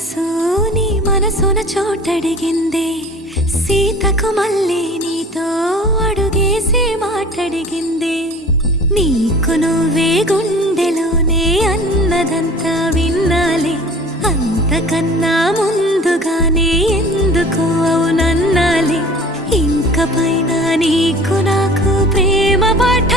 మనసు నీ మనసున చోటడిగిందే, సీతకు మళ్ళీ నీతో అడుగేసి మాటడిగిందే. నీకు నువ్వే గుండెలోనే అన్నదంతా విన్నాలే, అంతకన్నా ముందుగానే ఎందుకు అవునన్నాలే. ఇంక పైన నీకు నాకు ప్రేమ పాఠ